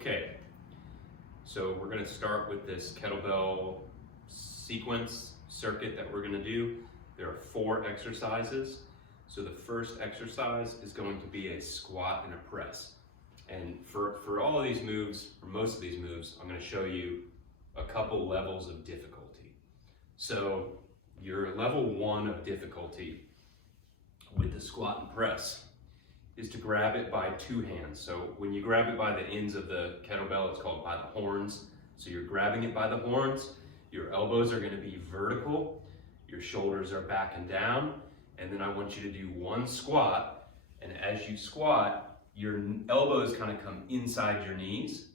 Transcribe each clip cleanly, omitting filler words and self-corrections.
Okay, so we're going to start with this kettlebell sequence circuit that we're going to do. There are 4 exercises. So the first exercise is going to be a squat and a press. And for all of these moves, or most of these moves, I'm going to show you a couple levels of difficulty. So your level 1 of difficulty with the squat and press is to grab it by 2 hands. So when you grab it by the ends of the kettlebell, it's called by the horns. So you're grabbing it by the horns, your elbows are going to be vertical, your shoulders are back and down, and then I want you to do 1 squat, and as you squat, your elbows kind of come inside your knees,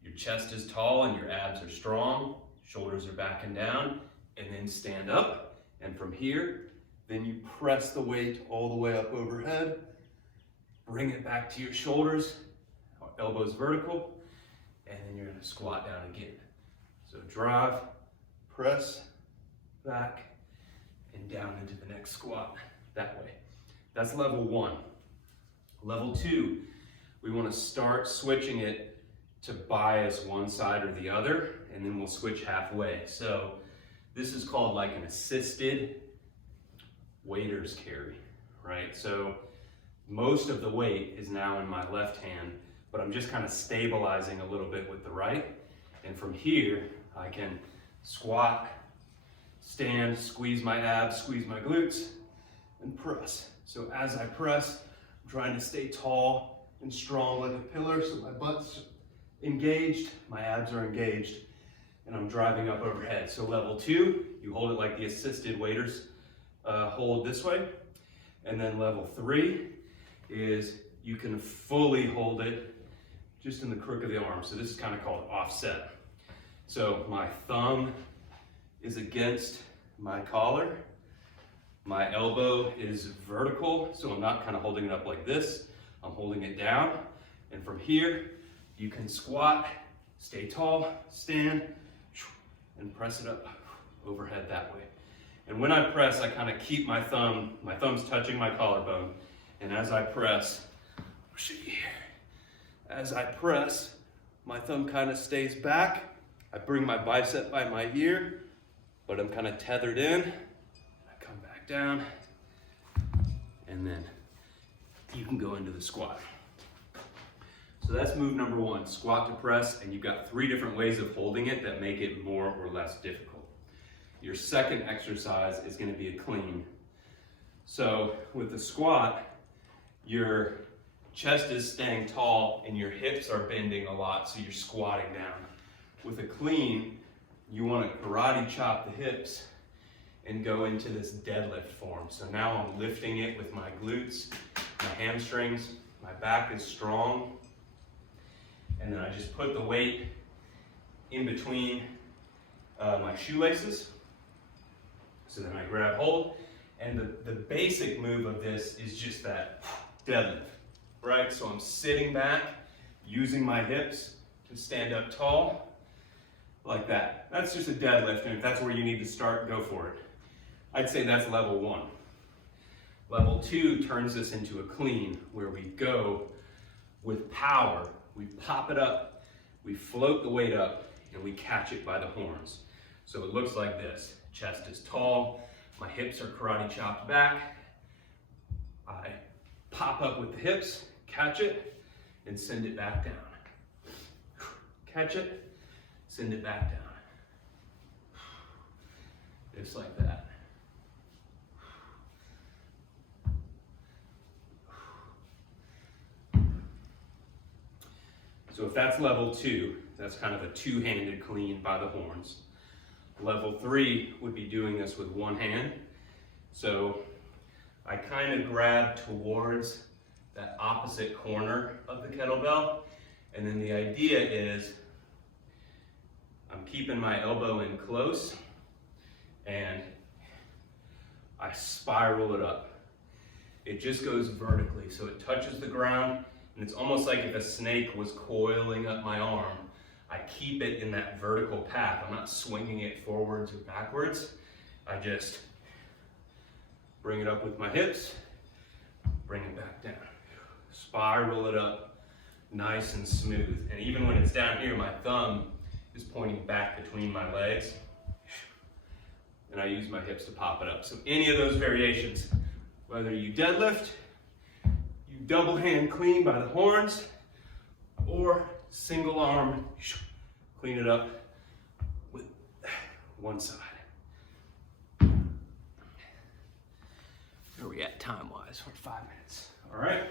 your chest is tall and your abs are strong, shoulders are back and down, and then stand up, and from here, then you press the weight all the way up overhead, bring it back to your shoulders, elbows vertical, and then you're going to squat down again. So drive, press, back, and down into the next squat that way. That's level 1. Level 2, we want to start switching it to bias one side or the other, and then we'll switch halfway. So this is called like an assisted waiter's carry, right? So most of the weight is now in my left hand, but I'm just kind of stabilizing a little bit with the right. And from here, I can squat, stand, squeeze my abs, squeeze my glutes, and press. So as I press, I'm trying to stay tall and strong like a pillar, so my butt's engaged, my abs are engaged, and I'm driving up overhead. So level 2, you hold it like the assisted waiters hold this way. And then level 3 is you can fully hold it just in the crook of the arm. So this is kind of called offset. So my thumb is against my collar. My elbow is vertical, so I'm not kind of holding it up like this. I'm holding it down. And from here, you can squat, stay tall, stand, and press it up overhead that way. And when I press, I kind of keep my thumb's touching my collarbone. And as I press, my thumb kind of stays back. I bring my bicep by my ear, but I'm kind of tethered in. I come back down, and then you can go into the squat. So that's move number 1, squat to press, and you've got 3 different ways of holding it that make it more or less difficult. Your second exercise is going to be a clean. So with the squat, your chest is staying tall and your hips are bending a lot, so you're squatting down. With a clean, you want to karate chop the hips and go into this deadlift form. So now I'm lifting it with my glutes, my hamstrings, my back is strong, and then I just put the weight in between my shoelaces. So then I grab hold, and the basic move of this is just that deadlift, right? So I'm sitting back, using my hips to stand up tall, like that. That's just a deadlift, and if that's where you need to start, go for it. I'd say that's level 1. Level 2 turns this into a clean, where we go with power. We pop it up, we float the weight up, and we catch it by the horns. So it looks like this. Chest is tall, my hips are karate chopped back. I pop up with the hips, catch it, and send it back down. Catch it, send it back down. Just like that. So if that's level 2, that's kind of a 2-handed clean by the horns. Level 3 would be doing this with 1 hand. So I kind of grab towards that opposite corner of the kettlebell, and then the idea is I'm keeping my elbow in close and I spiral it up. It just goes vertically, so it touches the ground, and it's almost like if a snake was coiling up my arm. I keep it in that vertical path. I'm not swinging it forwards or backwards. I just bring it up with my hips, bring it back down. Spiral it up nice and smooth. And even when it's down here, my thumb is pointing back between my legs. And I use my hips to pop it up. So any of those variations, whether you deadlift, you double hand clean by the horns, or single arm, clean it up with one side. Where are we at time-wise? We're 5 minutes. All right.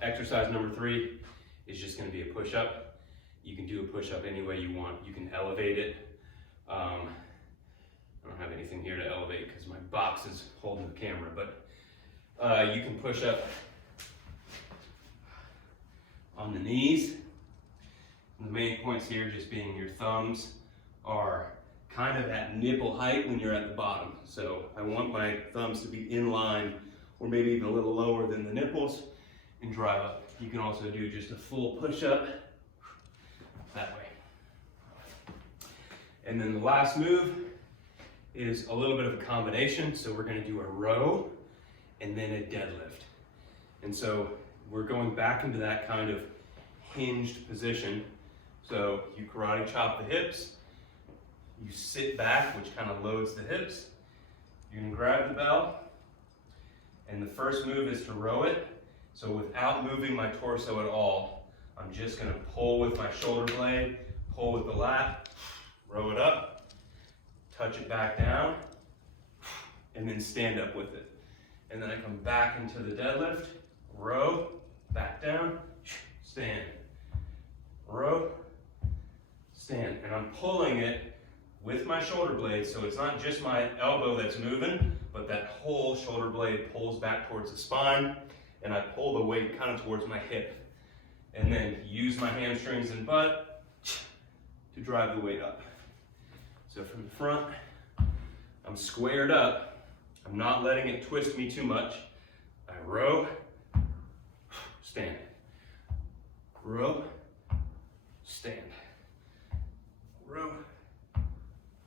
Exercise number 3 is just going to be a push-up. You can do a push-up any way you want. You can elevate it. I don't have anything here to elevate because my box is holding the camera, but you can push up on the knees. And the main points here just being your thumbs are kind of at nipple height when you're at the bottom. So I want my thumbs to be in line or maybe even a little lower than the nipples and drive up. You can also do just a full push-up that way. And then the last move is a little bit of a combination. So we're gonna do a row and then a deadlift. And so we're going back into that kind of hinged position. So you karate chop the hips, you sit back, which kind of loads the hips. You can grab the bell, and the first move is to row it. So without moving my torso at all, I'm just gonna pull with my shoulder blade, pull with the lat, row it up, touch it back down, and then stand up with it. And then I come back into the deadlift, row, back down, stand, row, stand. And I'm pulling it with my shoulder blade, so it's not just my elbow that's moving, but that whole shoulder blade pulls back towards the spine, and I pull the weight kind of towards my hip. And then use my hamstrings and butt to drive the weight up. So from the front, I'm squared up. I'm not letting it twist me too much. I row, stand, row, stand, row,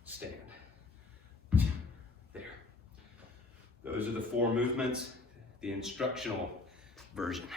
stand. There. Those are the 4 movements, the instructional version.